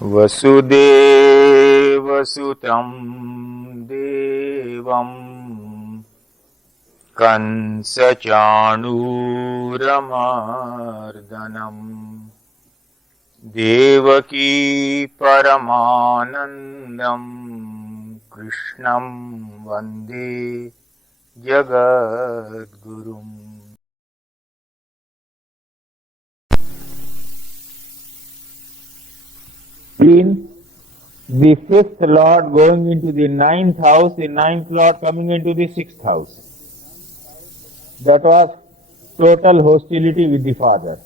वसुदेवसुतं देवं कंसचाणूरमर्दनं देवकी परमानन्दं कृष्णं वन्दे जगद्गुरुम्। In the fifth lord going into the ninth house, the ninth lord coming into the sixth house. That was total hostility with the father.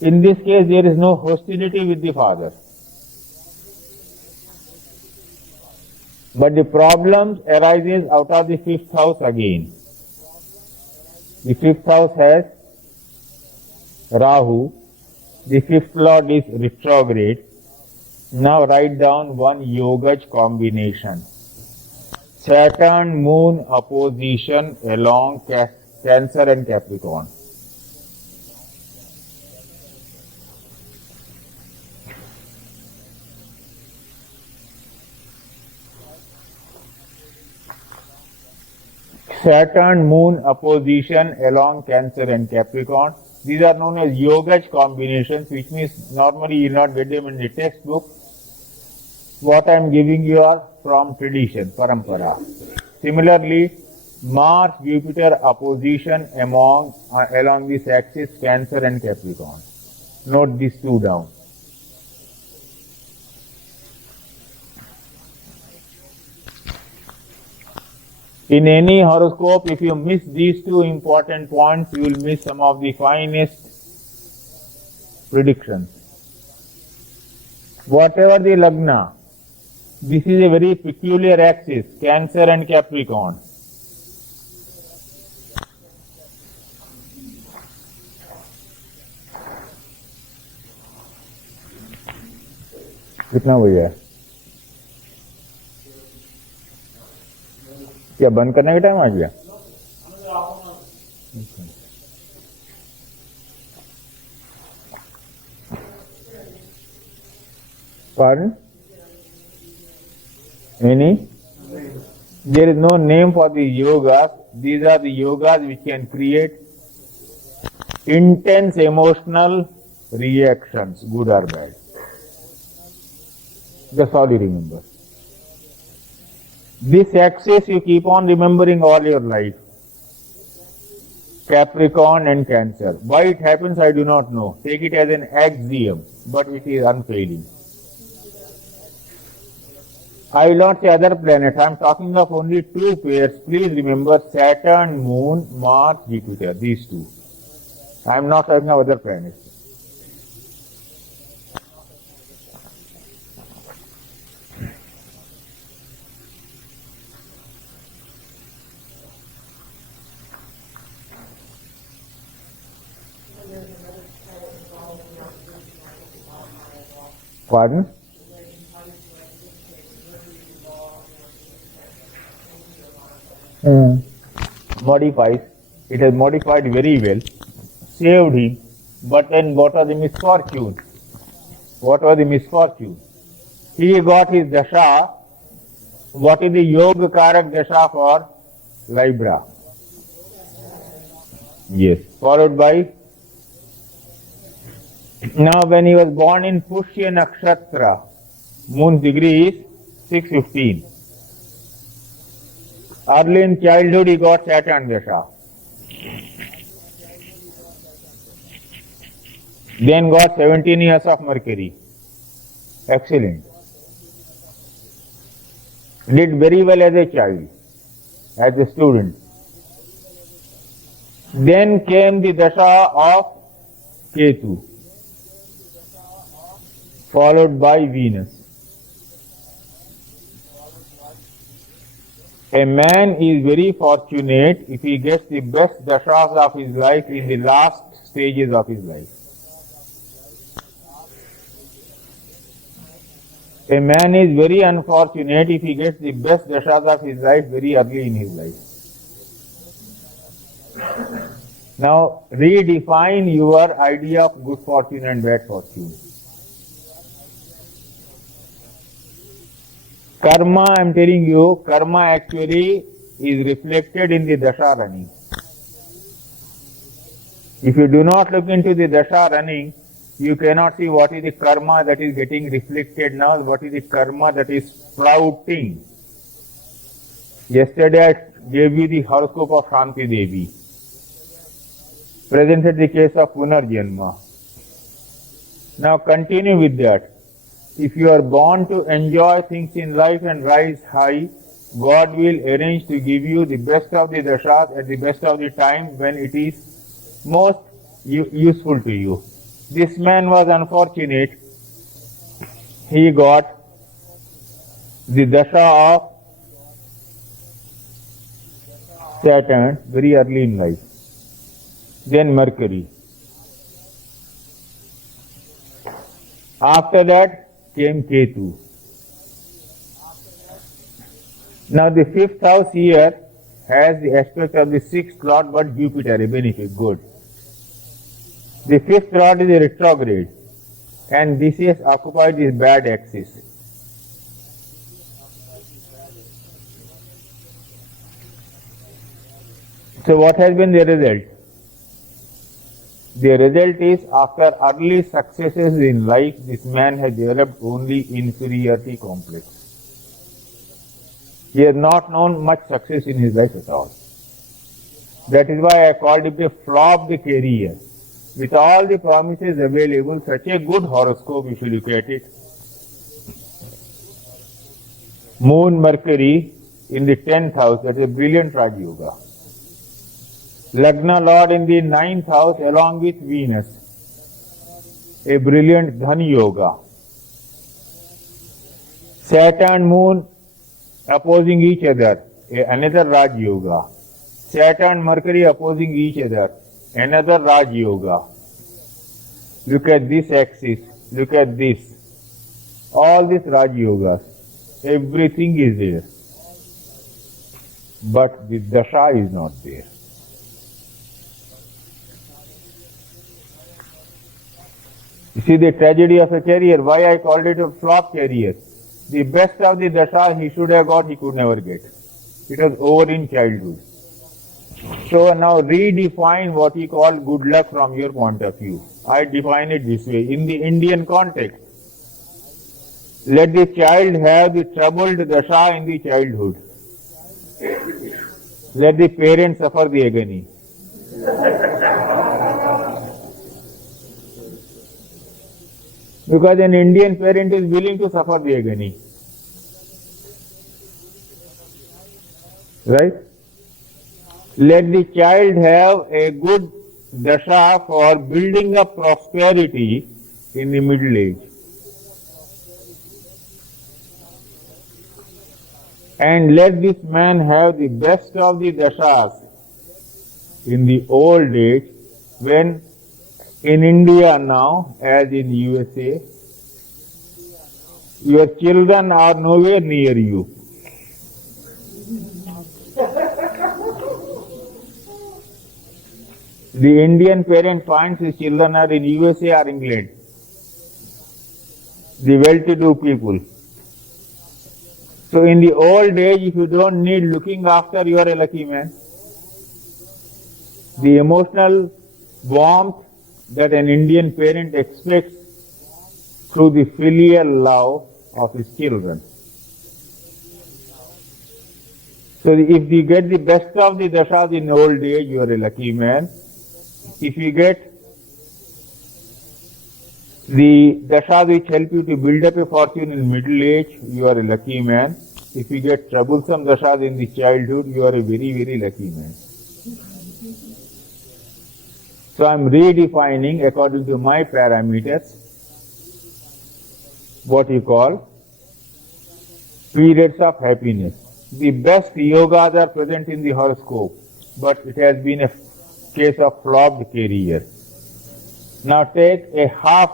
In this case, there is no hostility with the father. But the problem arises out of the fifth house again. The fifth house has Rahu. The fifth lord is retrograde. Now write down one Yogaj combination. Saturn Moon opposition along Cancer and Capricorn. Saturn Moon opposition along Cancer and Capricorn. These are known as Yogaj combinations, which means normally you will not get them in the textbook. What I am giving you are from tradition, parampara. Similarly, Mars-Jupiter opposition along this axis, Cancer and Capricorn. Note these two down. In any horoscope, if you miss these two important points, you will miss some of the finest predictions. Whatever the Lagna, this is a very peculiar axis, Cancer and Capricorn. कितना हो गया? क्या बंद करने का time आ गया? Pardon? Any? There is no name for the yogas. These are the yogas which can create intense emotional reactions, good or bad. That's all you remember. This axis you keep on remembering all your life. Capricorn and Cancer. Why it happens I do not know. Take it as an axiom, but it is unfailing. I will not say other planets. I am talking of only two pairs. Please remember Saturn, Moon, Mars, Jupiter. These two. I am not talking of other planets. Pardon? Modifies. It has modified very well. Saved him. But then what was the misfortune? What was the misfortune? He got his dasha. What is the Yoga Karak dasha for Libra? Yes. Followed by? Now when he was born in Pushya Nakshatra, moon's degree is 615. Early in childhood he got Saturn dasha. Then got 17 years of Mercury. Excellent. Did very well as a child, as a student. Then came the dasha of Ketu, followed by Venus. A man is very fortunate if he gets the best dashas of his life in the last stages of his life. A man is very unfortunate if he gets the best dashas of his life very early in his life. Now redefine your idea of good fortune and bad fortune. Karma, I am telling you, karma actually is reflected in the dasha running. If you do not look into the dasha running, you cannot see what is the karma that is getting reflected now, what is the karma that is sprouting. Yesterday I gave you the horoscope of Shanti Devi, presented the case of Punarjanma. Now continue with that. If you are born to enjoy things in life and rise high, God will arrange to give you the best of the dashas at the best of the time when it is most useful to you. This man was unfortunate. He got the dasha of Saturn very early in life, then Mercury. After that came Ketu. Now the fifth house here has the aspect of the sixth lord, but Jupiter, a benefit, good. The fifth lord is a retrograde, and this is occupied this bad axis. So what has been the result? The result is, after early successes in life, this man has developed only inferiority complex. He has not known much success in his life at all. That is why I called it a flopped career. With all the promises available, such a good horoscope, if you look at it. Moon, Mercury in the 10th house, that is a brilliant Raj Yoga. Lagna Lord in the 9th house along with Venus, a brilliant Dhani Yoga. Saturn, Moon opposing each other, another Raj Yoga. Saturn, Mercury opposing each other, another Raj Yoga. Look at this axis, look at this. All these Raj Yogas, everything is there. But the dasha is not there. You see the tragedy of a career, why I called it a flop career. The best of the dasha he should have got, he could never get. It was over in childhood. So now redefine what you call good luck from your point of view. I define it this way. In the Indian context, let the child have the troubled dasha in the childhood. Let the parents suffer the agony. Because an Indian parent is willing to suffer the agony. Right? Let the child have a good dasha for building up prosperity in the middle age. And let this man have the best of the dashas in the old age, when in India now, as in USA, your children are nowhere near you. The Indian parent finds his children are in USA or England, the well-to-do people. So in the old age, if you don't need looking after, you are a lucky man. The emotional warmth that an Indian parent expects through the filial love of his children. So if you get the best of the dashas in old age, you are a lucky man. If you get the dashas which help you to build up a fortune in middle age, you are a lucky man. If you get troublesome dashas in the childhood, you are a very, very lucky man. So I am redefining according to my parameters what you call periods of happiness. The best yogas are present in the horoscope, but it has been a case of flopped career. Now take a half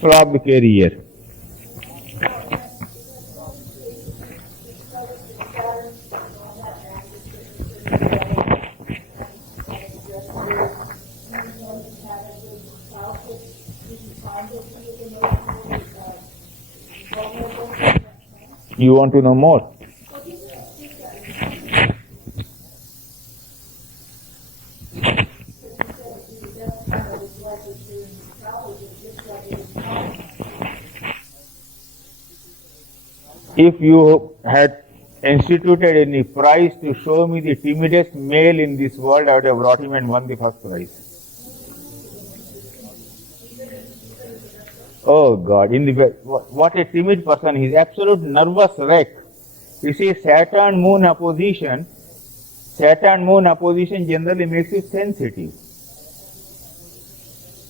flopped career. You want to know more? If you had instituted any prize to show me the timidest male in this world, I would have brought him and won the first prize. Oh God, what a timid person. He's absolute nervous wreck. You see, Saturn-Moon opposition generally makes you sensitive.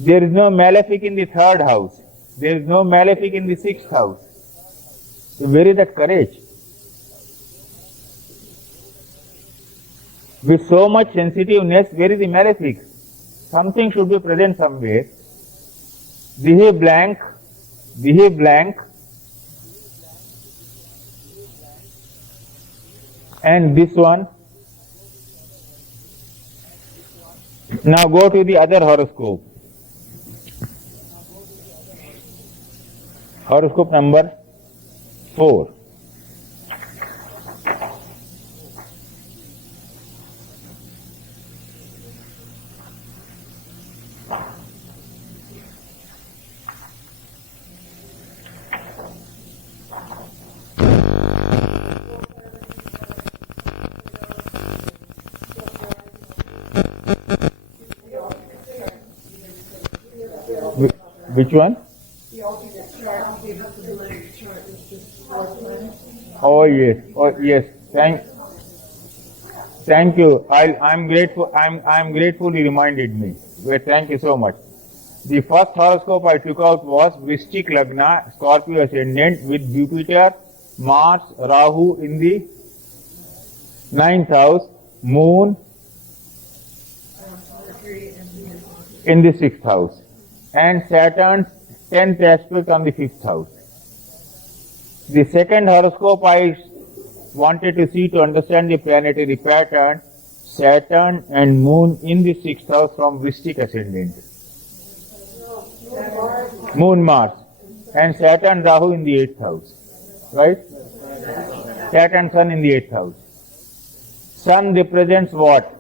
There is no malefic in the third house. There is no malefic in the sixth house. So where is that courage? With so much sensitiveness, where is the malefic? Something should be present somewhere. Behave blank. And this one. Now go to the other horoscope. Horoscope number 4. Which one? The alternate chart, the possibility chart is just 4 planets. Oh yes. Thank you. I'm grateful. I'm grateful you reminded me. Well, thank you so much. The first horoscope I took out was Vrishchik Lagna, Scorpio ascendant, with Jupiter, Mars, Rahu in the 9th house, Moon in the 6th house, and Saturn's 10th aspect on the 5th house. The second horoscope I wanted to see to understand the planetary pattern, Saturn and Moon in the 6th house from Vrishchik ascendant. Moon, Mars, and Saturn, Rahu in the 8th house. Right? Saturn, Sun in the 8th house. Sun represents what?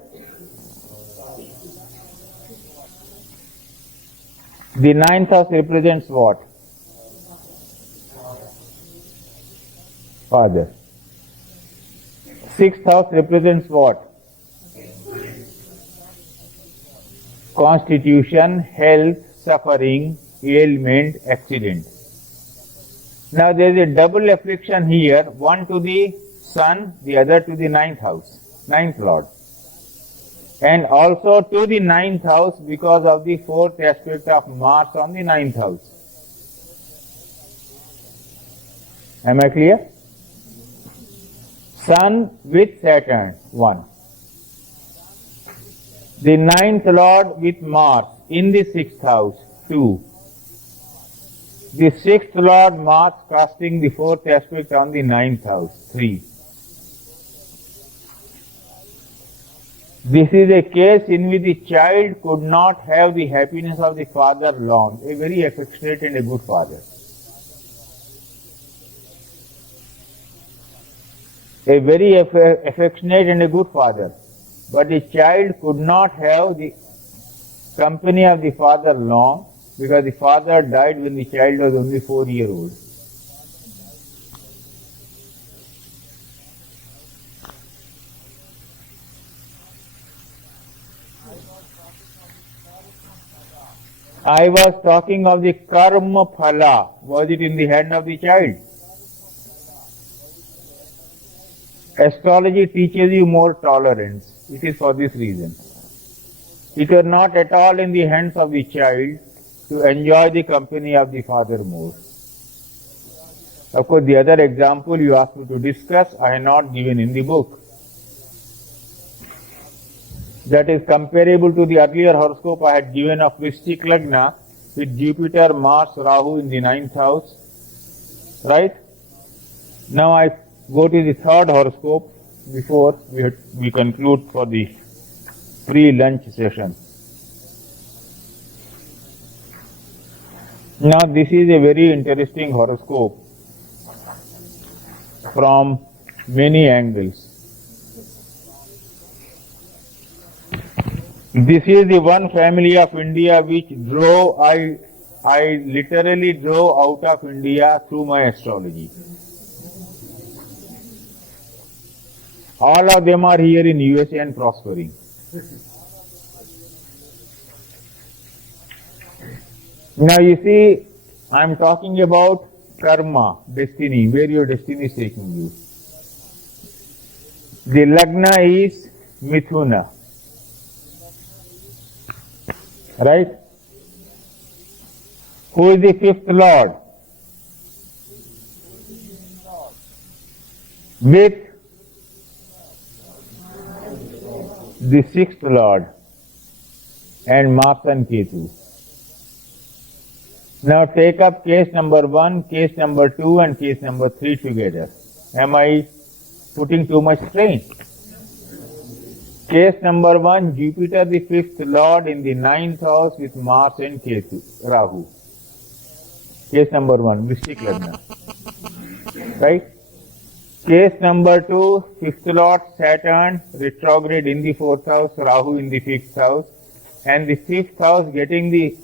The 9th house represents what? Father. 6th house represents what? Constitution, health, suffering, ailment, accident. Now there is a double affliction here, one to the Sun, the other to the 9th house, 9th Lord. And also to the 9th house because of the 4th aspect of Mars on the 9th house. Am I clear? Sun with Saturn, 1. The 9th Lord with Mars in the 6th house, 2. The 6th Lord Mars casting the 4th aspect on the 9th house, 3. This is a case in which the child could not have the happiness of the father long, a very affectionate and a good father. A very affectionate and a good father. But the child could not have the company of the father long because the father died when the child was only 4 years old. I was talking of the karma phala. Was it in the hand of the child? Astrology teaches you more tolerance. It is for this reason. It was not at all in the hands of the child to enjoy the company of the father more. Of course, the other example you asked me to discuss, I have not given in the book. That is comparable to the earlier horoscope I had given of Vrishchik Lagna with Jupiter, Mars, Rahu in the 9th house. Right? Now I go to the third horoscope before we conclude for the pre-lunch session. Now this is a very interesting horoscope. from many angles. This is the one family of India which I literally drove out of India through my astrology. All of them are here in USA and prospering. Now you see, I am talking about karma, destiny, where your destiny is taking you. The Lagna is Mithuna. Right? Who is the fifth lord? With the sixth lord and Mars and Ketu. Now take up case number 1, case number 2 and case number 3 together. Am I putting too much strain? Case number 1, Jupiter the fifth lord in the 9th house with Mars and Ketu, Rahu. Case number 1, Mystic Lagna. Right? Case number 2, fifth lord Saturn retrograde in the 4th house, Rahu in the 5th house, and the 5th house getting the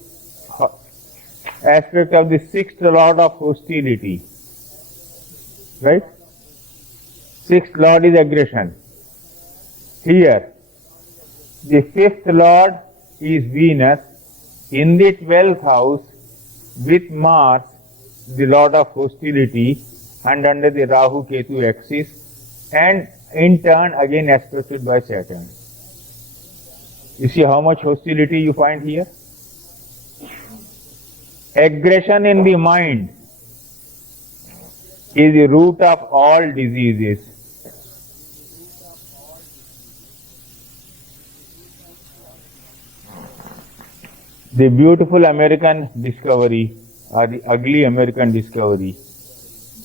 aspect of the 6th lord of hostility. Right? 6th lord is aggression. Here, the 5th lord is Venus in the 12th house with Mars, the lord of hostility, and under the Rahu Ketu axis, and in turn again aspected by Saturn. You see how much hostility you find here? Aggression in the mind is the root of all diseases. The beautiful American discovery, or the ugly American discovery,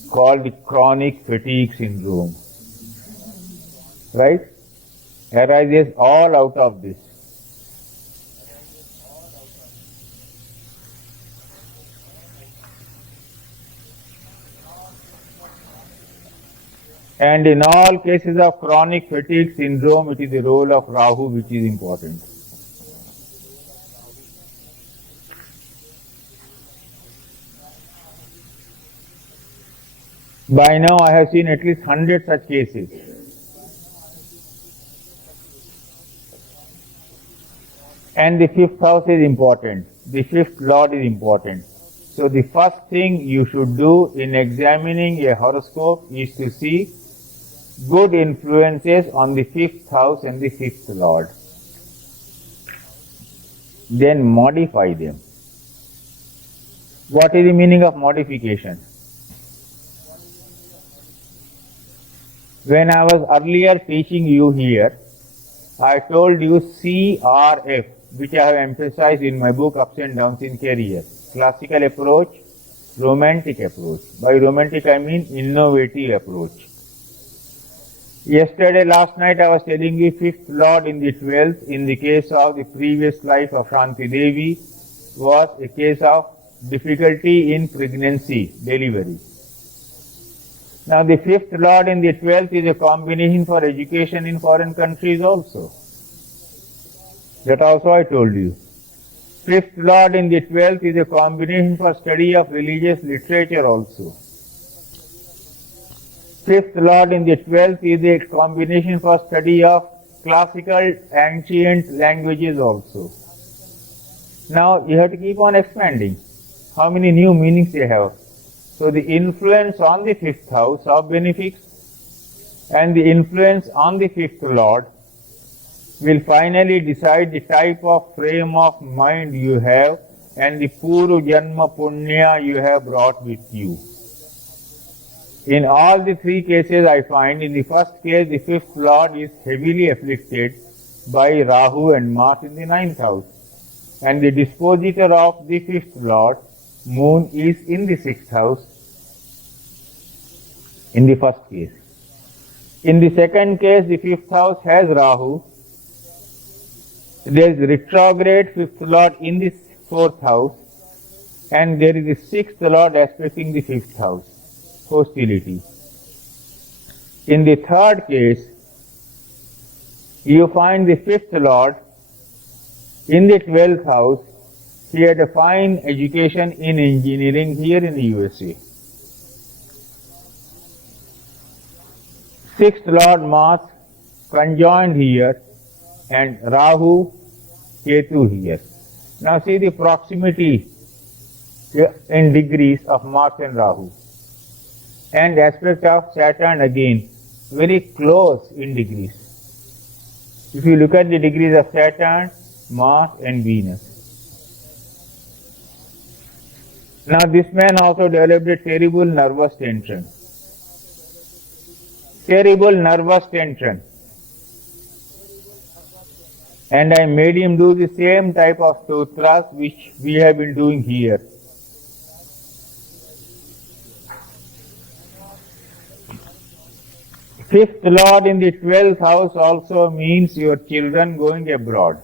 called the chronic fatigue syndrome, right, arises all out of this. And in all cases of chronic fatigue syndrome, it is the role of Rahu which is important. By now I have seen at least 100 such cases. And the 5th house is important. The 5th lord is important. So the first thing you should do in examining a horoscope is to see good influences on the 5th house and the 5th lord. Then modify them. What is the meaning of modification? When I was earlier teaching you here, I told you CRF, which I have emphasized in my book Ups and Downs in Career. Classical approach, romantic approach. By romantic I mean innovative approach. Yesterday, last night I was telling you 5th lord in the 12th, in the case of the previous life of Shanti Devi, was a case of difficulty in pregnancy, delivery. Now the 5th lord in the 12th is a combination for education in foreign countries also. That also I told you. 5th lord in the 12th is a combination for study of religious literature also. 5th lord in the 12th is a combination for study of classical ancient languages also. Now you have to keep on expanding. How many new meanings they have? So the influence on the 5th house of benefics and the influence on the 5th lord will finally decide the type of frame of mind you have and the Puru Janma Punya you have brought with you. In all the 3 cases I find, in the first case the 5th lord is heavily afflicted by Rahu and Mars in the 9th house, and the dispositor of the 5th lord, Moon, is in the 6th house in the first case. In the second case, the 5th house has Rahu. There is retrograde 5th lord in the 4th house, and there is the 6th lord aspecting the 5th house, hostility. In the third case, you find the fifth lord in the 12th house. He had a fine education in engineering here in the USA. Sixth lord Mars conjoined here, and Rahu, Ketu here. Now see the proximity in degrees of Mars and Rahu. And aspect of Saturn again, very close in degrees. If you look at the degrees of Saturn, Mars and Venus. Now this man also developed a terrible nervous tension. Terrible nervous tension. And I made him do the same type of sutras which we have been doing here. Fifth lord in the 12th house also means your children going abroad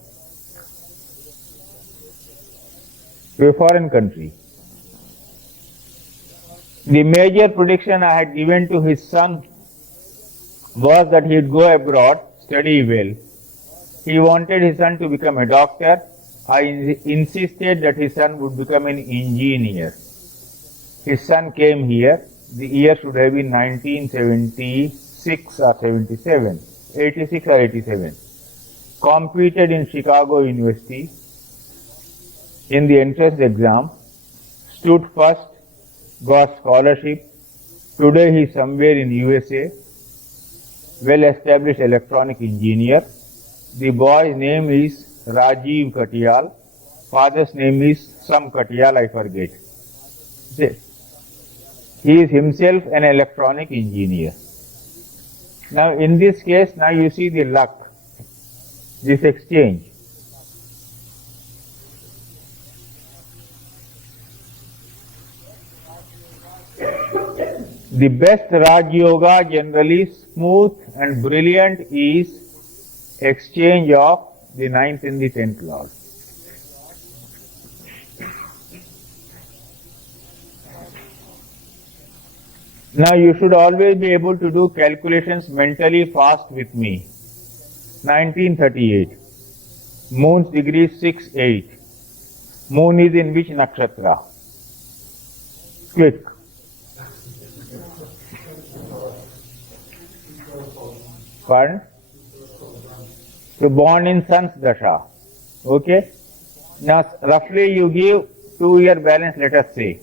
to a foreign country. The major prediction I had given to his son was that he would go abroad, study well. He wanted his son to become a doctor. I insisted that his son would become an engineer. His son came here. The year should have been 1976 or 77, 86 or 87. Competed in Chicago University in the entrance exam, stood first, got scholarship. Today he is somewhere in USA, well-established electronic engineer. The boy's name is Rajiv Katyal. Father's name is some Katyal, I forget. He is himself an electronic engineer. Now in this case, now you see the luck, this exchange. The best Raj Yoga, generally smooth and brilliant, is exchange of the 9th and the 10th lord. Now you should always be able to do calculations mentally fast with me. 1938. Moon's degree 6-8. Moon is in which nakshatra? Quick. Pardon? So born in Sun's Dasha. Okay? Now roughly you give 2-year balance, let us say.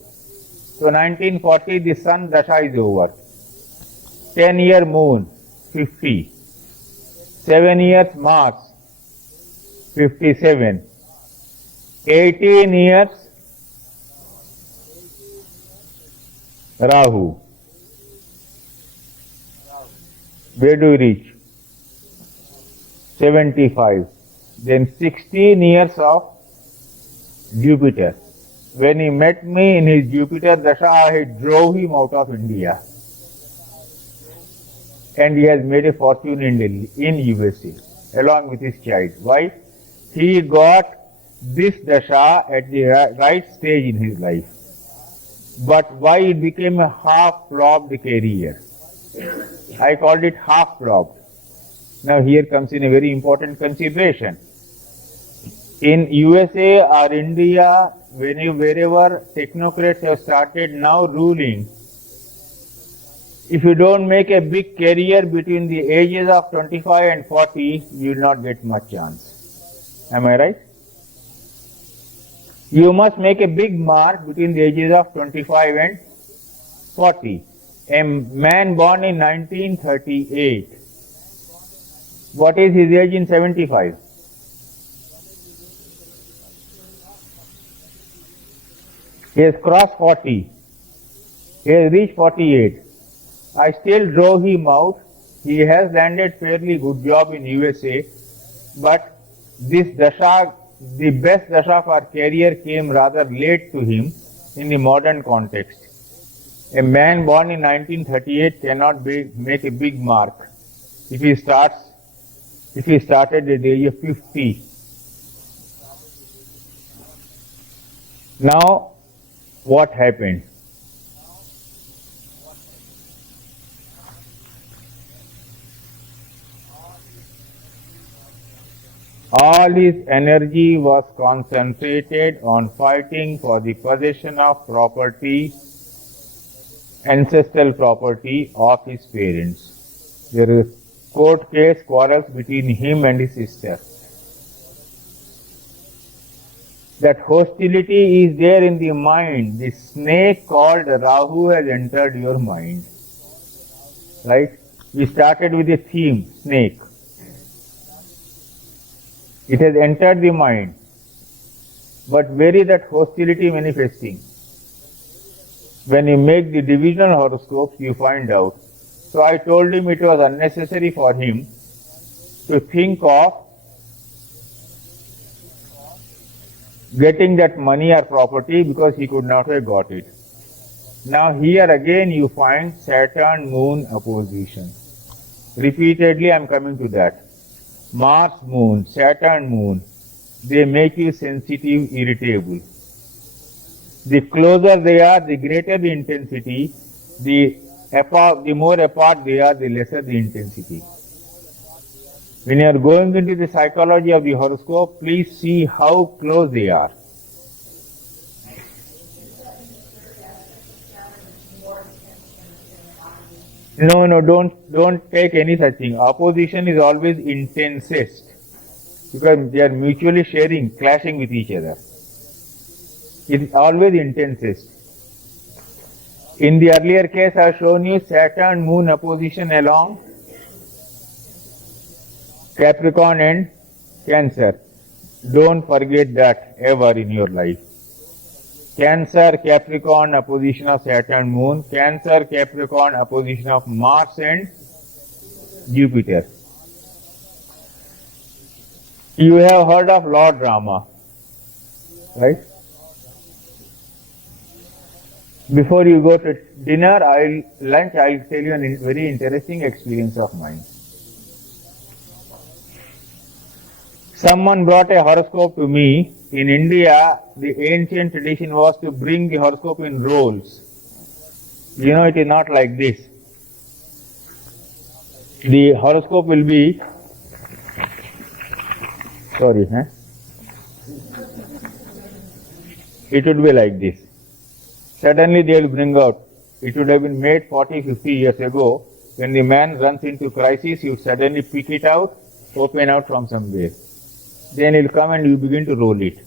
So 1940 the Sun Dasha is over. 10-year Moon, 50. 7 years Mars, 57. 18 years Rahu. Where do you reach? 75. Then 16 years of Jupiter. When he met me in his Jupiter Dasha, I drove him out of India. And he has made a fortune in Delhi, in USA, along with his child. Why? He got this Dasha at the right stage in his life. But why it became a half-flopped career? I called it half-flopped. Now here comes in a very important consideration. In USA or India, wherever technocrats have started now ruling, if you don't make a big career between the ages of 25 and 40, you will not get much chance. Am I right? You must make a big mark between the ages of 25 and 40. A man born in 1938, what is his age in 75? He has crossed 40. He has reached 48. I still drove him out. He has landed fairly good job in USA, but this Dasha, the best Dasha for career, came rather late to him in the modern context. A man born in 1938 cannot make a big mark if he started at the age of 50. Now, what happened? All his energy was concentrated on fighting for the possession of property, ancestral property of his parents. There is court case quarrels between him and his sister. That hostility is there in the mind. The snake called Rahu has entered your mind. Right? We started with the theme, snake. It has entered the mind. But where is that hostility manifesting? When you make the divisional horoscopes, you find out. So I told him it was unnecessary for him to think of getting that money or property because he could not have got it. Now here again you find Saturn Moon opposition. Repeatedly I am coming to that. Mars Moon, Saturn Moon, they make you sensitive, irritable. The closer they are, the greater the intensity. The more apart they are, the lesser the intensity. When you are going into the psychology of the horoscope, please see how close they are. No, don't take any such thing. Opposition is always intensest because they are mutually sharing, clashing with each other. It is always intensest. In the earlier case, I have shown you Saturn Moon opposition along Capricorn and Cancer. Don't forget that ever in your life. Cancer, Capricorn opposition of Saturn Moon, Cancer, Capricorn opposition of Mars and Jupiter. You have heard of Lord Rama, right? Before you go to dinner, lunch, I'll tell you a very interesting experience of mine. Someone brought a horoscope to me. In India, the ancient tradition was to bring the horoscope in rolls. You know, it is not like this. The horoscope will be, it would be like this. Suddenly they will bring out, it would have been made 40, 50 years ago. When the man runs into crisis, you suddenly pick it out, open out from somewhere. Then it will come and you begin to roll it.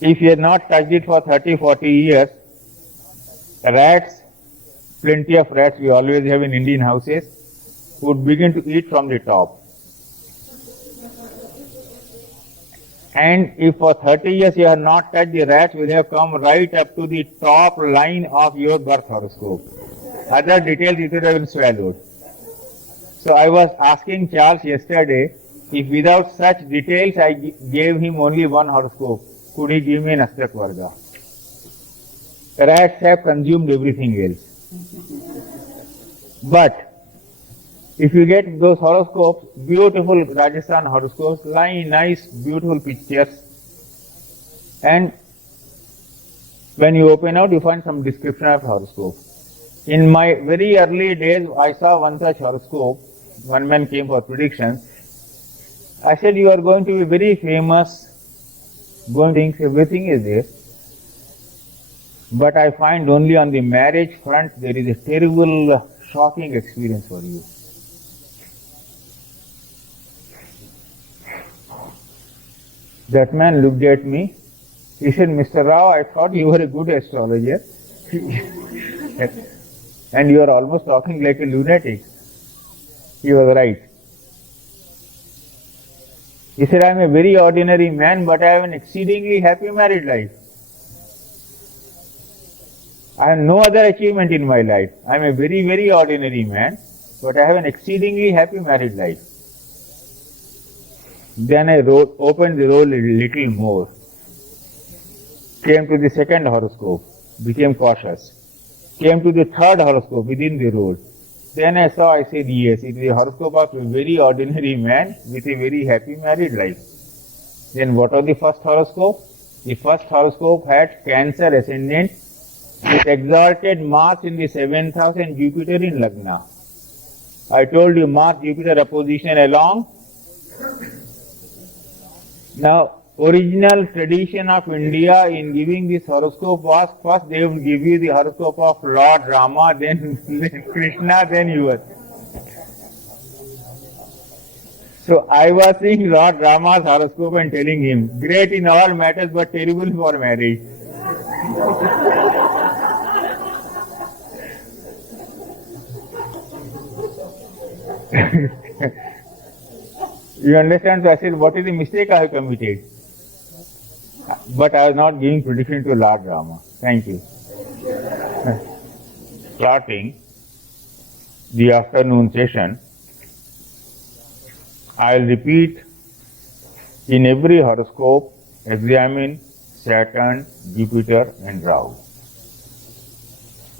If you have not touched it for 30, 40 years, rats, plenty of rats we always have in Indian houses, would begin to eat from the top. And if for 30 years you have not touched, the rats will have come right up to the top line of your birth horoscope. Other details it would have been swallowed. So I was asking Charles yesterday, if without such details I gave him only one horoscope, could he give me an Astrak Varga? Rats have consumed everything else. But if you get those horoscopes, beautiful Rajasthan horoscopes, nice, beautiful pictures, and when you open out, you find some description of horoscope. In my very early days, I saw one such horoscope. One man came for predictions. I said, you are going to be very famous, everything is there. But I find only on the marriage front there is a terrible, shocking experience for you. That man looked at me. He said, Mr. Rao, I thought you were a good astrologer. And you are almost talking like a lunatic. He was right. He said, I am a very ordinary man, but I have an exceedingly happy married life. I have no other achievement in my life. I am a very, very ordinary man, but I have an exceedingly happy married life. Then I opened the roll a little more. Came to the second horoscope, became cautious. Came to the third horoscope within the roll. Then I said, yes, it is a horoscope of a very ordinary man with a very happy married life. Then what was the first horoscope? The first horoscope had Cancer ascendant with exalted Mars in the 7th house and Jupiter in Lagna. I told you Mars-Jupiter opposition along Now, original tradition of India in giving this horoscope was first they will give you the horoscope of Lord Rama, then Krishna, then yours. So I was seeing Lord Rama's horoscope and telling him, great in all matters but terrible for marriage. You understand? So I said, what is the mistake I have committed? But I was not giving prediction to Lord Rama. Thank you. Starting the afternoon session, I will repeat in every horoscope, examine Saturn, Jupiter and Rahu.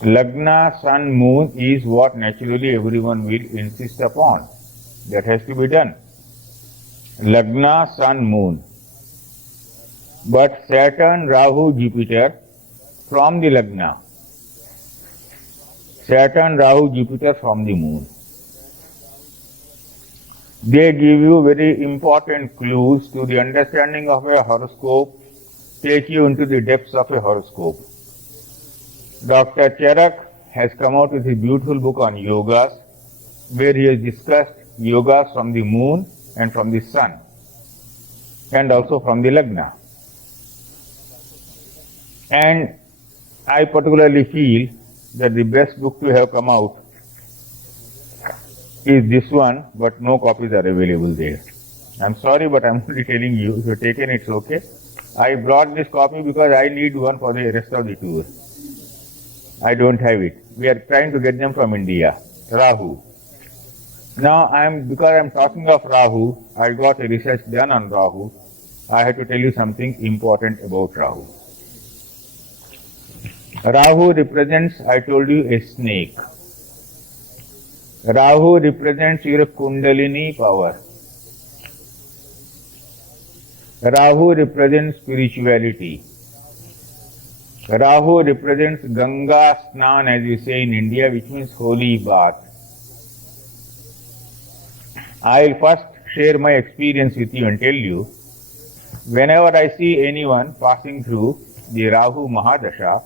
Lagna, Sun, Moon is what naturally everyone will insist upon. That has to be done. Lagna, Sun, Moon. But Saturn, Rahu, Jupiter from the Lagna. Saturn, Rahu, Jupiter from the Moon. They give you very important clues to the understanding of a horoscope, take you into the depths of a horoscope. Dr. Charak has come out with a beautiful book on yogas, where he has discussed yogas from the moon and from the sun, and also from the Lagna. And I particularly feel that the best book to have come out is this one, but no copies are available there. I'm sorry, but I'm only telling you, if you've taken it's okay. I brought this copy because I need one for the rest of the tour. I don't have it. We are trying to get them from India. Rahu. Now because I'm talking of Rahu, I got a research done on Rahu. I have to tell you something important about Rahu. Rahu represents, I told you, a snake. Rahu represents your Kundalini power. Rahu represents spirituality. Rahu represents Ganga Snan, as you say in India, which means holy bath. I will first share my experience with you and tell you, whenever I see anyone passing through the Rahu Mahadasha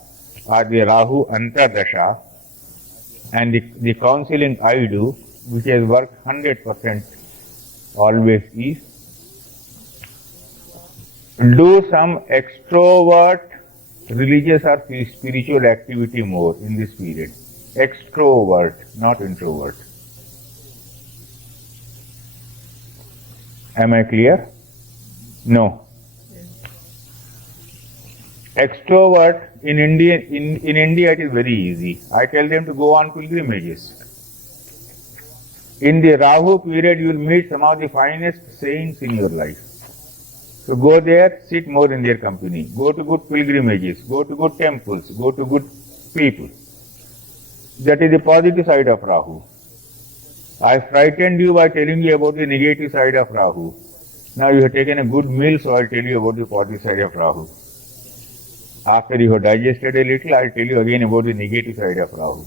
or the Rahu Antardasha, and the counseling I do, which has worked 100% always, is do some extrovert religious or spiritual activity more in this period. Extrovert, not introvert. Am I clear? No. Extrovert in India it is very easy. I tell them to go on pilgrimages. In the Rahu period, you will meet some of the finest saints in your life. So go there, sit more in their company. Go to good pilgrimages, go to good temples, go to good people. That is the positive side of Rahu. I frightened you by telling you about the negative side of Rahu. Now you have taken a good meal, so I'll tell you about the positive side of Rahu. After you have digested a little, I'll tell you again about the negative side of Rahu.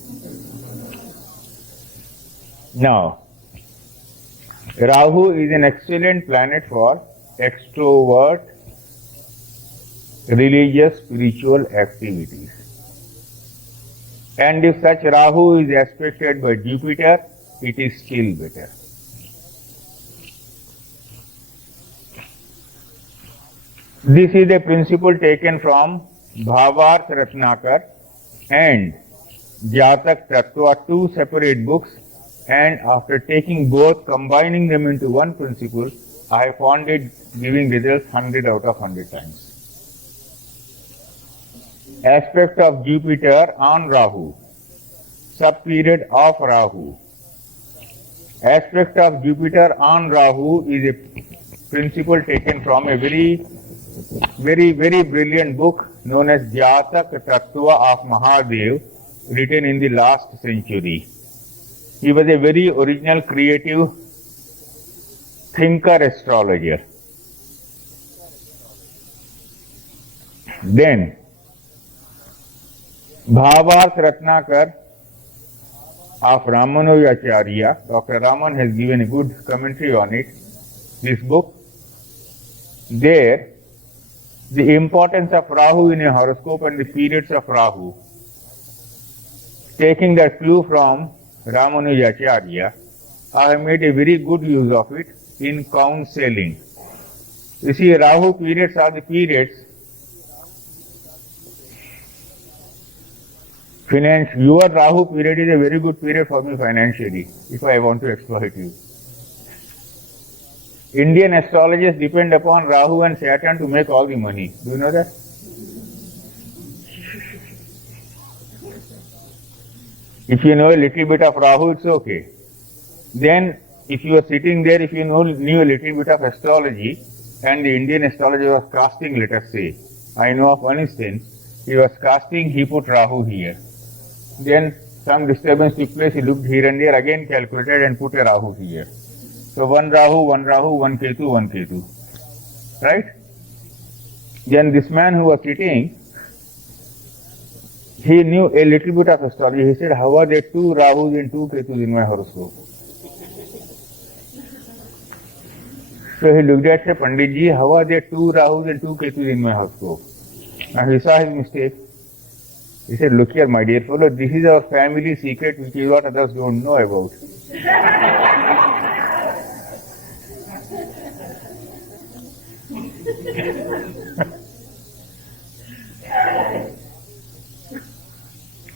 Now, Rahu is an excellent planet for extrovert, religious, spiritual activities. And if such Rahu is aspected by Jupiter, it is still better. This is a principle taken from Bhavarth Ratnakar and Jatak Tattva, two separate books, and after taking both, combining them into one principle, I found it giving results 100 out of 100 times. Aspect of Jupiter on Rahu, sub-period of Rahu. Aspect of Jupiter on Rahu is a principle taken from a very brilliant book known as Jatak Tattva of Mahadev, written in the last century. He was a very original, creative thinker astrologer. Then, Bhavarth Ratnakar of Ramanujacharya, Dr. Raman has given a good commentary on it. This book, there the importance of Rahu in a horoscope and the periods of Rahu, taking that clue from Ramanujacharya, I have made a very good use of it in counseling. You see, Rahu periods are the periods your Rahu period is a very good period for me financially, if I want to exploit you. Indian astrologers depend upon Rahu and Saturn to make all the money. Do you know that? If you know a little bit of Rahu, it's okay. Then, if you are sitting there, if you knew a little bit of astrology, and the Indian astrologer was casting, let us say, I know of one instance, he was casting, he put Rahu here. Then some disturbance took place, he looked here and there, again calculated and put a Rahu here. So one Rahu, one Ketu, one Ketu. Right? Then this man who was sitting, he knew a little bit of astrology. He said, how are there 2 Rahus and 2 Ketus in my horoscope? So he looked at, said, Panditji, how are there 2 Rahus and 2 Ketus in my horoscope? Now he saw his mistake. He said, look here, my dear fellow, this is our family secret which is what others don't know about.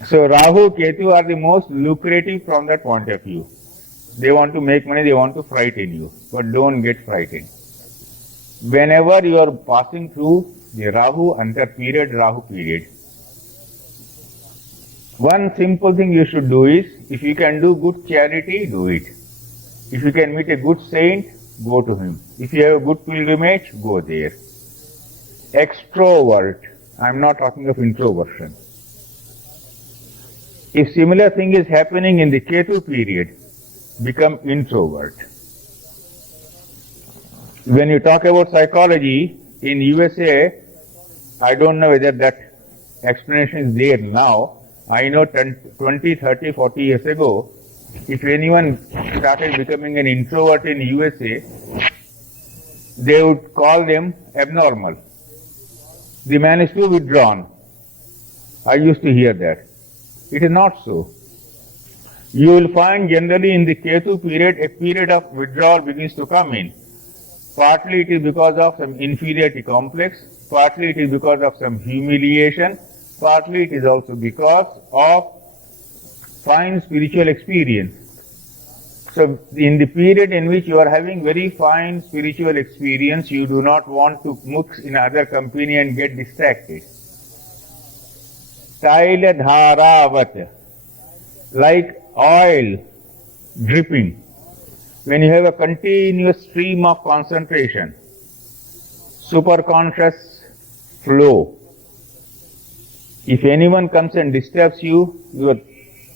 So Rahu, Ketu are the most lucrative from that point of view. They want to make money, they want to frighten you, but don't get frightened. Whenever you are passing through the Rahu under period, Rahu period, one simple thing you should do is, if you can do good charity, do it. If you can meet a good saint, go to him. If you have a good pilgrimage, go there. Extrovert, I am not talking of introversion. If similar thing is happening in the Ketu period, become introvert. When you talk about psychology, in USA, I don't know whether that explanation is there now. I know 20, 30, 40 years ago, if anyone started becoming an introvert in USA, they would call them abnormal. The man is too withdrawn. I used to hear that. It is not so. You will find generally in the Ketu period, a period of withdrawal begins to come in. Partly it is because of some inferiority complex, partly it is because of some humiliation, partly it is also because of fine spiritual experience. So in the period in which you are having very fine spiritual experience, you do not want to mix in other company and get distracted. Taila dharavat, like oil dripping. When you have a continuous stream of concentration, superconscious flow, if anyone comes and disturbs you,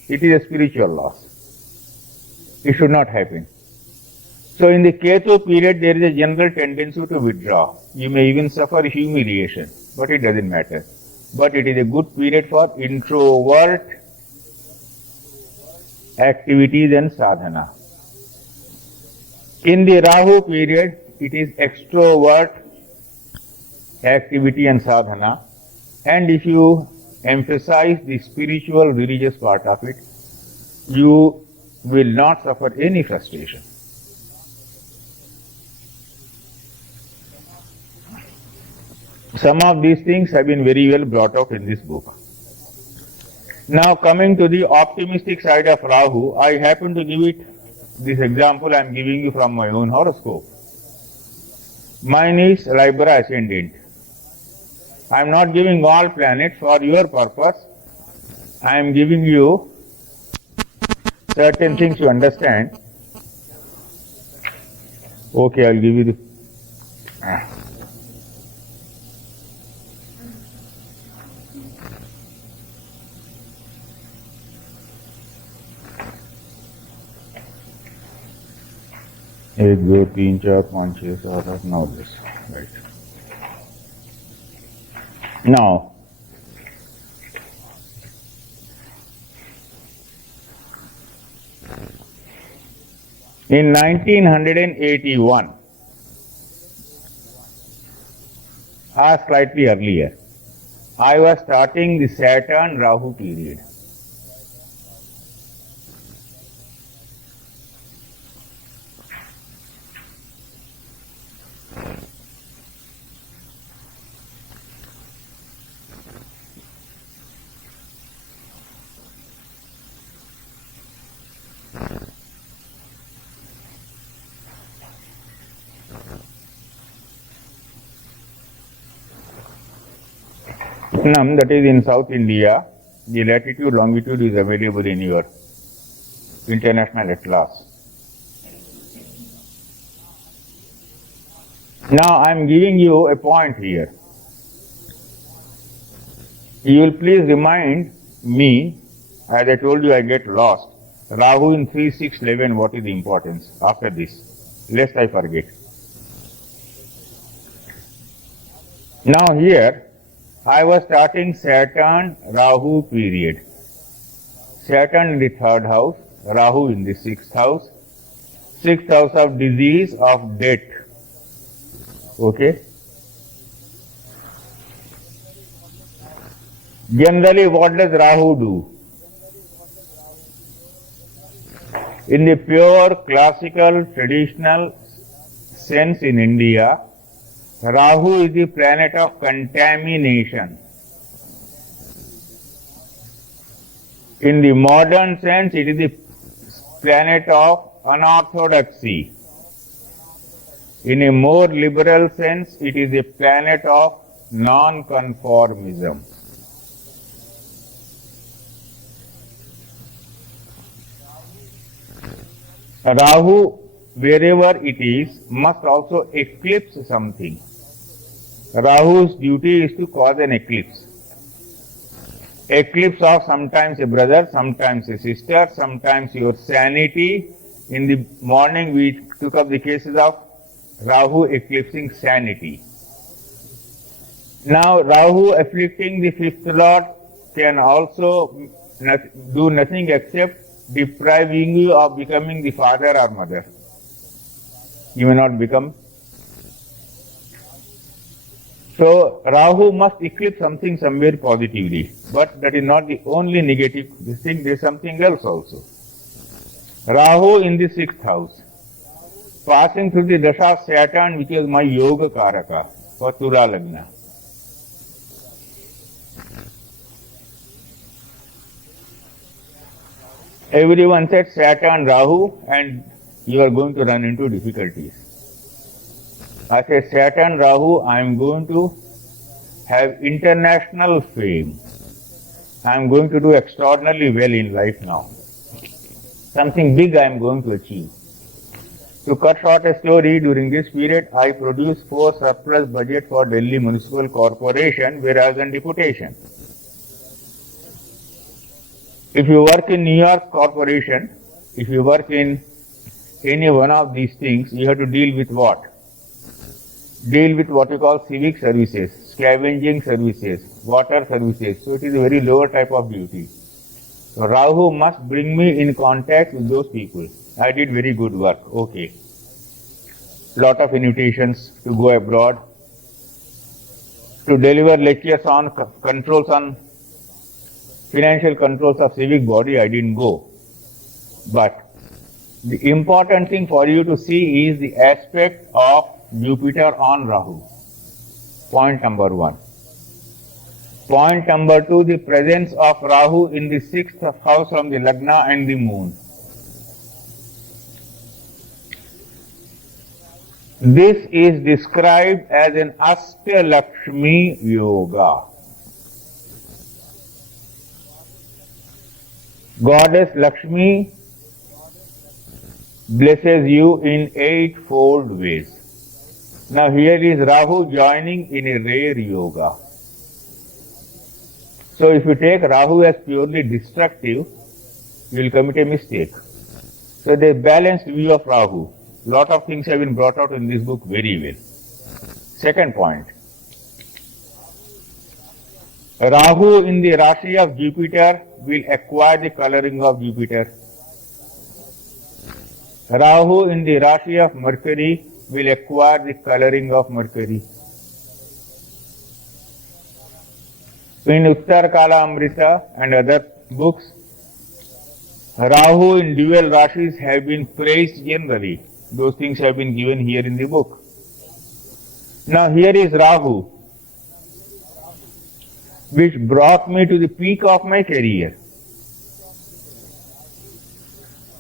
it is a spiritual loss. It should not happen. So in the Ketu period, there is a general tendency to withdraw. You may even suffer humiliation, but it doesn't matter. But it is a good period for introvert activities and sadhana. In the Rahu period, it is extrovert activity and sadhana. And if you emphasize the spiritual, religious part of it, you will not suffer any frustration. Some of these things have been very well brought out in this book. Now coming to the optimistic side of Rahu, I happen to give it this example I am giving you from my own horoscope. Mine is Libra ascendant. I am not giving all planets for your purpose. I am giving you certain things to understand. Okay, I will give you the... एक दो तीन चार पाँच छः सात आठ नौ दस right. Now, in 1981, Slightly earlier. I was starting the Saturn Rahu period. Vietnam, that is in South India, the latitude longitude is available in your international atlas. Now I am giving you a point here. You will please remind me, as I told you I get lost, Rahu in 3, 6, 11, what is the importance after this, lest I forget. Now here, I was starting Saturn Rahu period. Saturn in the 3rd house, Rahu in the 6th house. 6th house of disease, of death. Okay? Generally, what does Rahu do? In the pure classical traditional sense in India, Rahu is the planet of contamination. In the modern sense, it is the planet of unorthodoxy. In a more liberal sense, it is the planet of non-conformism. Rahu, wherever it is, must also eclipse something. Rahu's duty is to cause an eclipse. Eclipse of sometimes a brother, sometimes a sister, sometimes your sanity. In the morning we took up the cases of Rahu eclipsing sanity. Now Rahu afflicting the 5th lord can also do nothing except depriving you of becoming the father or mother. You may not become. So Rahu must eclipse something somewhere positively, but that is not the only negative thing, there is something else also. Rahu in the 6th house, passing through the Dasha Saturn, which is my Yoga Karaka for Tura Lagna. Everyone said Saturn Rahu and you are going to run into difficulties. I said Saturn Rahu, I am going to have international fame. I am going to do extraordinarily well in life now. Something big I am going to achieve. To cut short a story, during this period I produced 4 surplus budget for Delhi Municipal Corporation where I was on deputation. If you work in New York Corporation, if you work in any one of these things, you have to deal with what? Deal with what you call civic services, scavenging services, water services. So it is a very lower type of duty. So Rahu must bring me in contact with those people. I did very good work. Okay. Lot of invitations to go abroad, to deliver lectures on controls on financial controls of civic body. I didn't go. But the important thing for you to see is the aspect of Jupiter on Rahu. Point number 1. Point number 2, the presence of Rahu in the 6th house from the Lagna and the moon. This is described as an Ashtalakshmi Yoga. Goddess Lakshmi blesses you in 8-fold ways. Now here is Rahu joining in a rare yoga. So if you take Rahu as purely destructive, you will commit a mistake. So the balanced view of Rahu. Lot of things have been brought out in this book very well. Second point. Rahu in the Rashi of Jupiter will acquire the coloring of Jupiter. Rahu in the Rashi of Mercury will acquire the coloring of Mercury. In Uttar Kala Amrita and other books, Rahu in dual Rashis have been praised generally. Those things have been given here in the book. Now here is Rahu, which brought me to the peak of my career.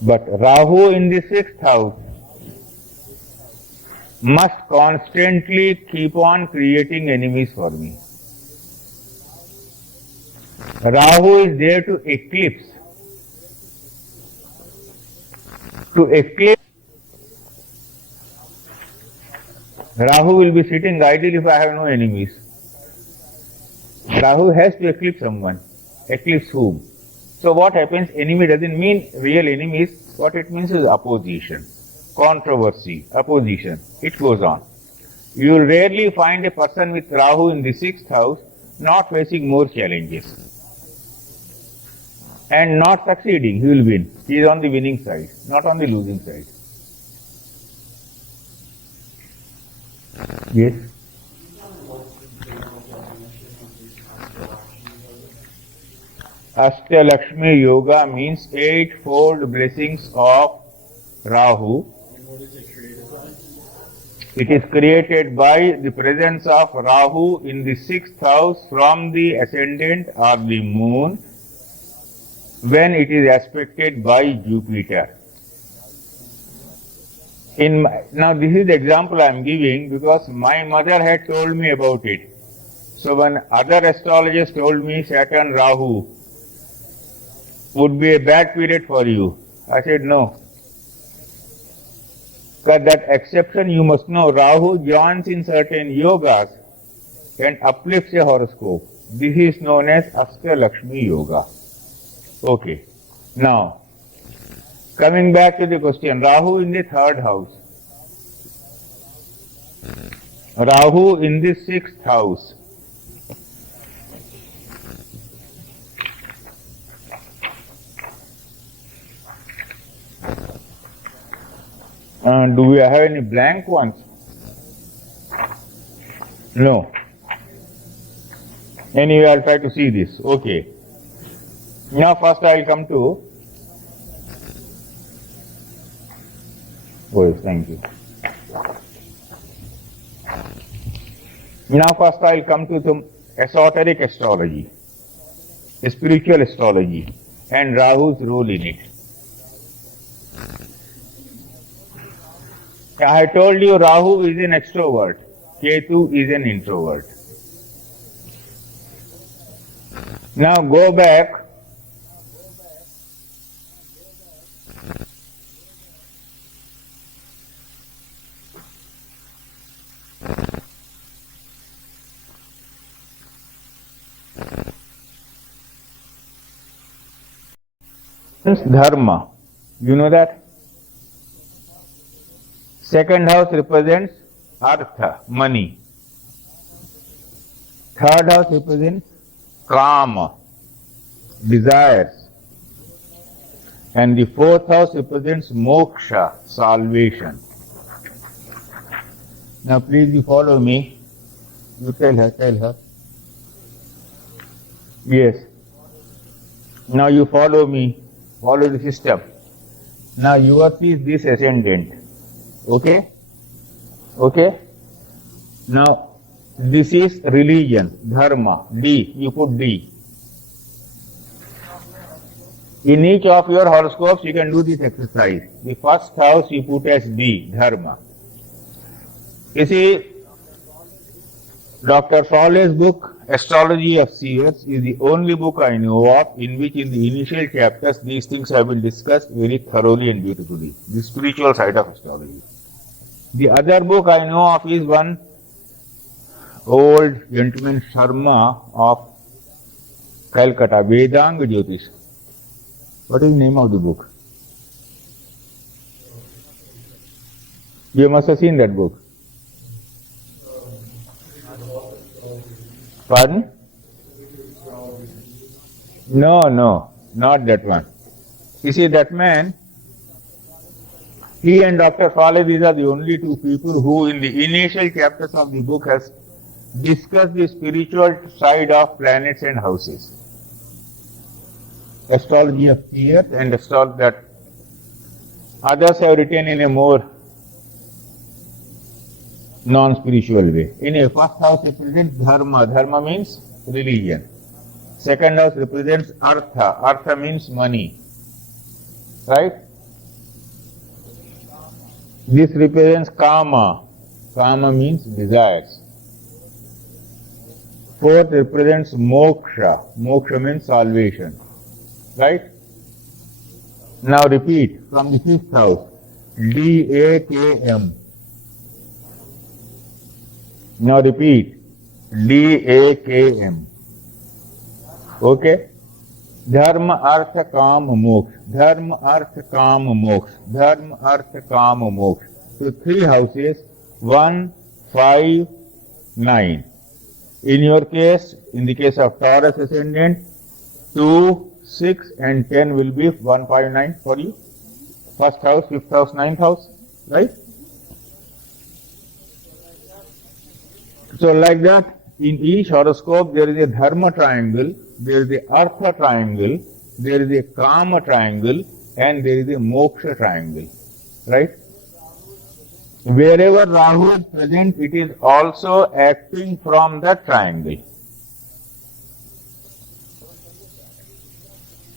But Rahu in the 6th house must constantly keep on creating enemies for me. Rahu is there to eclipse. To eclipse, Rahu will be sitting idle if I have no enemies. Rahu has to eclipse someone. Eclipse whom? So what happens? Enemy doesn't mean real enemies. What it means is opposition, controversy, opposition. It goes on. You will rarely find a person with Rahu in the 6th house not facing more challenges and not succeeding. He will win. He is on the winning side, not on the losing side. Yes? Ashtalakshmi Yoga means 8-fold blessings of Rahu. What is it created by? It is created by the presence of Rahu in the 6th house from the ascendant or the moon when it is aspected by Jupiter. Now this is the example I am giving because my mother had told me about it. So when other astrologers told me Saturn Rahu would be a bad period for you, I said no. Because that exception you must know, Rahu joins in certain yogas and uplifts a horoscope. This is known as Ashtalakshmi Yoga. Okay. Now, coming back to the question, Rahu in the 3rd house. Rahu in the 6th house. Do we have any blank ones? No. Anyway, I'll try to see this. Okay. Now first I'll come to... Oh, yes, thank you. Now first I'll come to some esoteric astrology, spiritual astrology, and Rahu's role in it. I told you Rahu is an extrovert, Ketu is an introvert. Now go back. Dharma, you know that? 2nd house represents artha, money. 3rd house represents kama, desires. And the 4th house represents moksha, salvation. Now please you follow me. You tell her. Yes. Now you follow me. Follow the system. Now yours is this ascendant. Okay? Okay? Now this is religion, dharma, D. You put D. In each of your horoscopes you can do this exercise. The 1st house you put as D, dharma. You see, Dr. Fowler's book, Astrology of Seers, is the only book I know of in which in the initial chapters these things have been discussed very thoroughly and beautifully, the spiritual side of astrology. The other book I know of is one old gentleman, Sharma of Calcutta, Vedanga Jyotish. What is the name of the book? You must have seen that book. Pardon? No, not that one. You see, that man, he and Dr. Fowler, these are the only two people who in the initial chapters of the book has discuss the spiritual side of planets and houses. Astrology of years and astrology that others have written in a more non-spiritual way. In a first house represents dharma. Dharma means religion. Second house represents artha. Artha means money. Right? This represents kama. Kama means desires. Fourth represents moksha. Moksha means salvation. Right? Now repeat from the fifth house. D-A-K-M. Now repeat. D-A-K-M. Okay? Dharma, artha, kama, moksha. Dharma, artha, kama, moksha. Dharma, artha, kama, moksha. So 3 houses, 1, 5, 9. In your case, in the case of Taurus ascendant, 2, 6 and 10 will be 1, 5, 9 for you. First house, fifth house, ninth house. Right? So like that, in each horoscope there is a dharma triangle, there is a artha triangle, there is a kama triangle, and there is a moksha triangle. Right? Wherever Rahu is present, it is also acting from that triangle.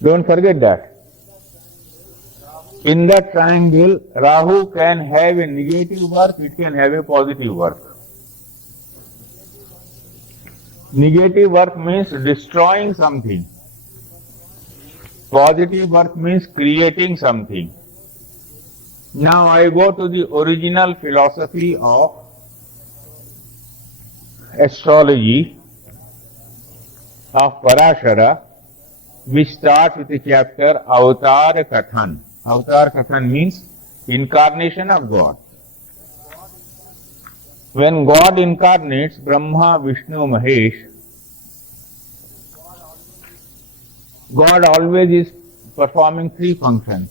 Don't forget that. In that triangle, Rahu can have a negative work, it can have a positive work. Negative work means destroying something. Positive work means creating something. Now I go to the original philosophy of astrology of Parashara, which starts with the chapter Avatar Kathan. Avatar Kathan means incarnation of God. When God incarnates, Brahma, Vishnu, Mahesh, God always is performing 3 functions.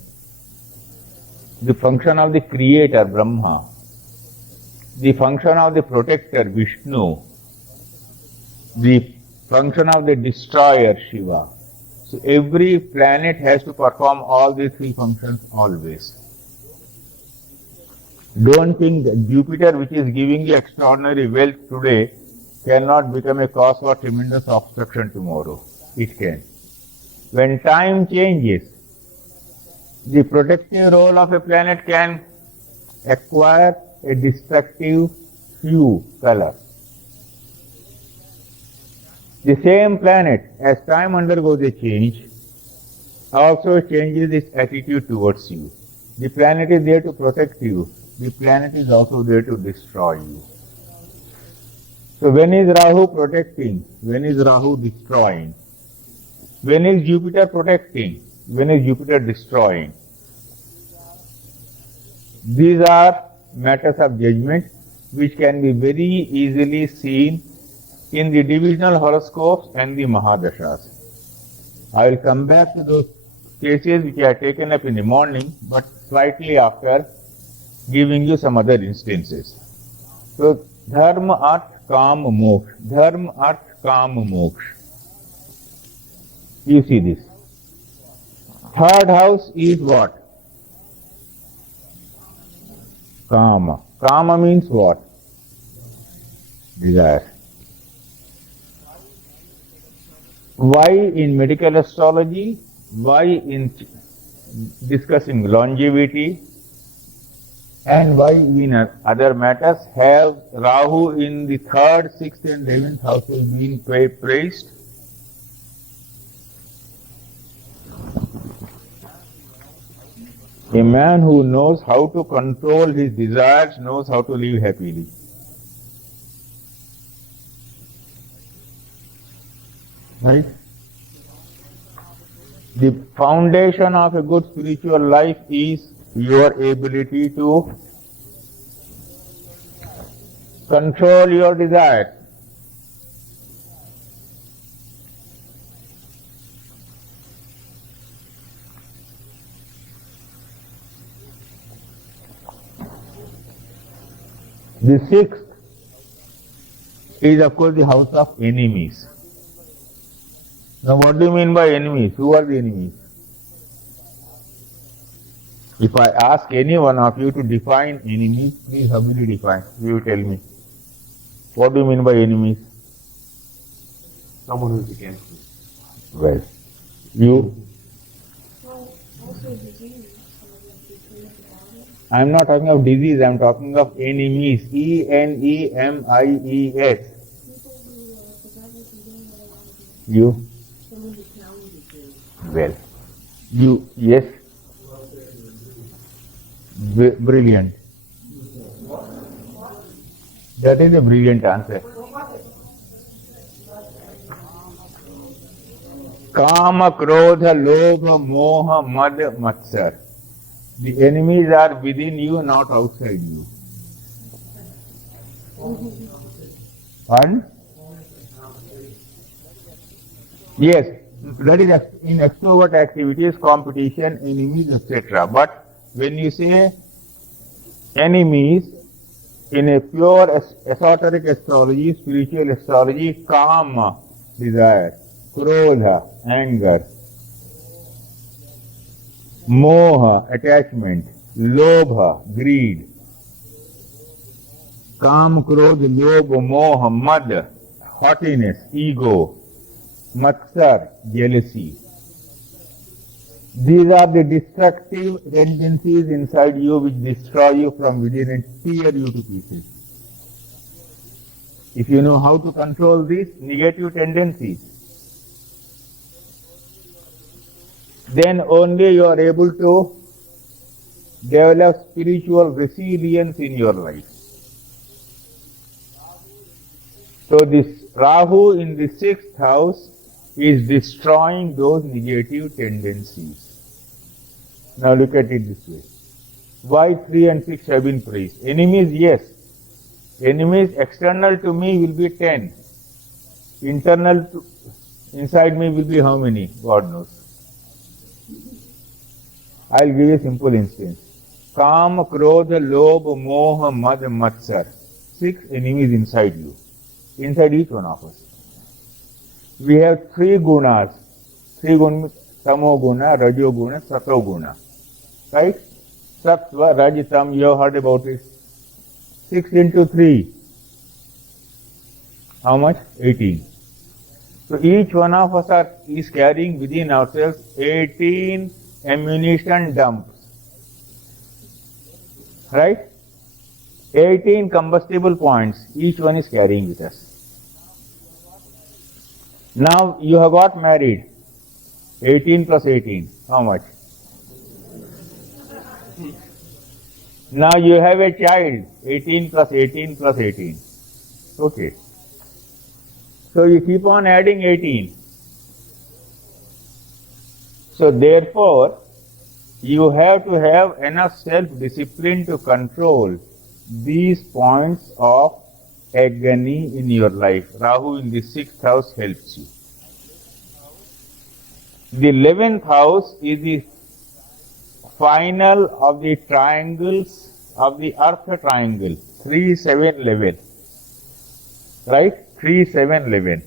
The function of the creator, Brahma, the function of the protector, Vishnu, the function of the destroyer, Shiva. So every planet has to perform all these 3 functions always. Don't think that Jupiter, which is giving you extraordinary wealth today, cannot become a cause for tremendous obstruction tomorrow. It can. When time changes, the protective role of a planet can acquire a destructive hue, color. The same planet, as time undergoes a change, also changes its attitude towards you. The planet is there to protect you. The planet is also there to destroy you. So when is Rahu protecting? When is Rahu destroying? When is Jupiter protecting? When is Jupiter destroying? These are matters of judgment which can be very easily seen in the divisional horoscopes and the Mahadashas. I will come back to those cases which I have taken up in the morning, but slightly after giving you some other instances. So, Dharma, Artha, Kama, Moksha. Dharma, Artha, Kama, Moksha. You see this. Third house is what? Kama. Kama means what? Desire. Why in medical astrology? Why in discussing longevity? And why in other matters have Rahu in the 3rd, 6th and 11th houses been praised? A man who knows how to control his desires knows how to live happily. Right? The foundation of a good spiritual life is your ability to control your desires. The 6th is of course the house of enemies. Now what do you mean by enemies? Who are the enemies? If I ask any one of you to define enemies, please how will you define? You tell me. What do you mean by enemies? Someone who's against me. Well, you? Well, also disease, so like you clean up about it. I am not talking of disease, I am talking of enemies. E-N-E-M-I-E-S. People who prevent you from doing what they want to do. You? Someone who challenges you. Well. You? Yes? Brilliant. That is a brilliant answer. Kama, Krodha, Lobha, Moha, Mad, Matsar. The enemies are within you, not outside you. And? Yes, that is in extrovert activities, competition, enemies, etc. But when you say enemies, in a pure esoteric astrology, spiritual astrology, Kama, desire, Krodha, anger, Moha, attachment, Lobha, greed, Kam, Krodha, Lobha, Moha, Mad, haughtiness, ego, Matsar, jealousy. These are the destructive tendencies inside you which destroy you from within and tear you to pieces. If you know how to control these negative tendencies, then only you are able to develop spiritual resilience in your life. So this Rahu in the 6th house is destroying those negative tendencies. Now look at it this way. Why 3 and 6 have been praised? Enemies, yes. Enemies external to me will be 10. Internal to, inside me will be how many? God knows. I'll give you a simple instance. Kama, Krodha, Lobha, Moha, Mad, Matsar. 6 enemies inside you. Inside each one of us. We have 3 gunas. 3 gunas, Tamo guna, Rajo guna, Sato guna. Right? Sattva, Rajitam, you have heard about it. 6 into 3. How much? 18. So each one of us is carrying within ourselves 18 ammunition dumps. Right? 18 combustible points each one is carrying with us. Now you have got married. 18 plus 18. How much? Now you have a child. 18 plus 18 plus 18. Okay. So you keep on adding 18. So therefore, you have to have enough self-discipline to control these points of agony in your life. Rahu in the 6th house helps you. The 11th house is the final of the triangles of the earth triangle. 3, 7, 11. Right? 3, 7, 11.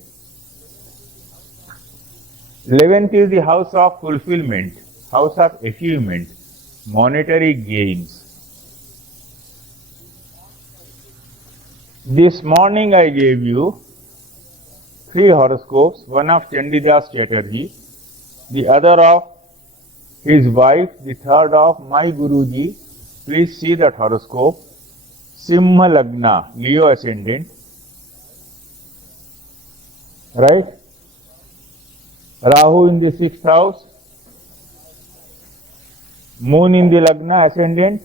11th is the house of fulfillment, house of achievement, monetary gains. This morning I gave you 3 horoscopes, one of Chandidas Chatterjee, the other of his wife, the third of my Guruji. Please see that horoscope. Simha Lagna, Leo ascendant. Right? Rahu in the 6th house. Moon in the Lagna ascendant.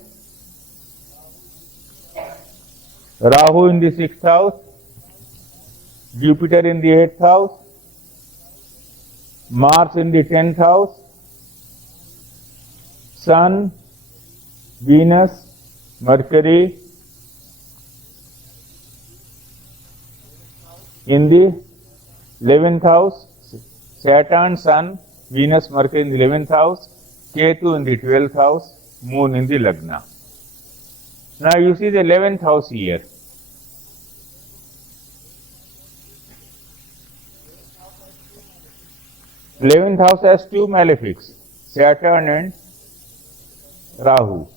Rahu in the 6th house. Jupiter in the 8th house. Mars in the 10th house. Sun, Venus, Mercury in the 11th house. Saturn, Sun, Venus, Mercury in the 11th house. Ketu in the 12th house. Moon in the Lagna. Now you see the 11th house here. 11th house has two malefics, Saturn and Rahu.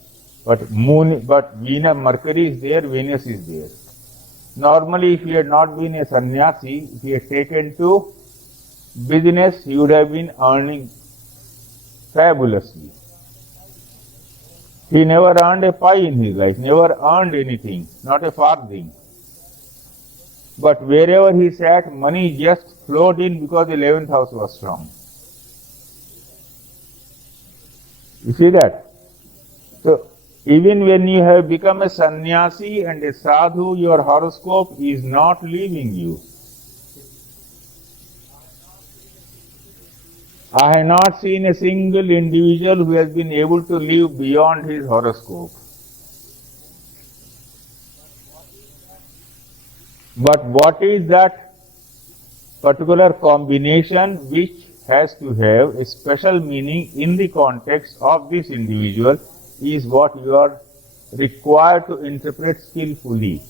But Venus, Mercury is there, Venus is there. Normally, if he had not been a sannyasi, if he had taken to business, he would have been earning fabulously. He never earned a pie in his life, never earned anything, not a farthing. But wherever he sat, money just flowed in because the 11th house was strong. You see that? So, even when you have become a sannyasi and a sadhu, your horoscope is not leaving you. I have not seen a single individual who has been able to live beyond his horoscope. But what is that particular combination which has to have a special meaning in the context of this individual is what you are required to interpret skillfully.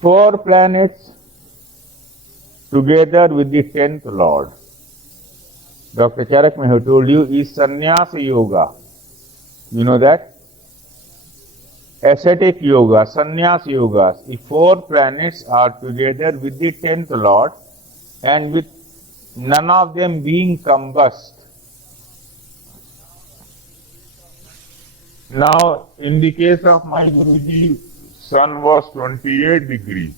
4 planets together with the 10th Lord. Dr. Charak may have told you is Sannyasa Yoga. You know that? Ascetic Yoga, Sannyasa Yogas. If 4 planets are together with the 10th Lord and with none of them being combust. Now, in the case of my Guruji, sun was 28 degrees.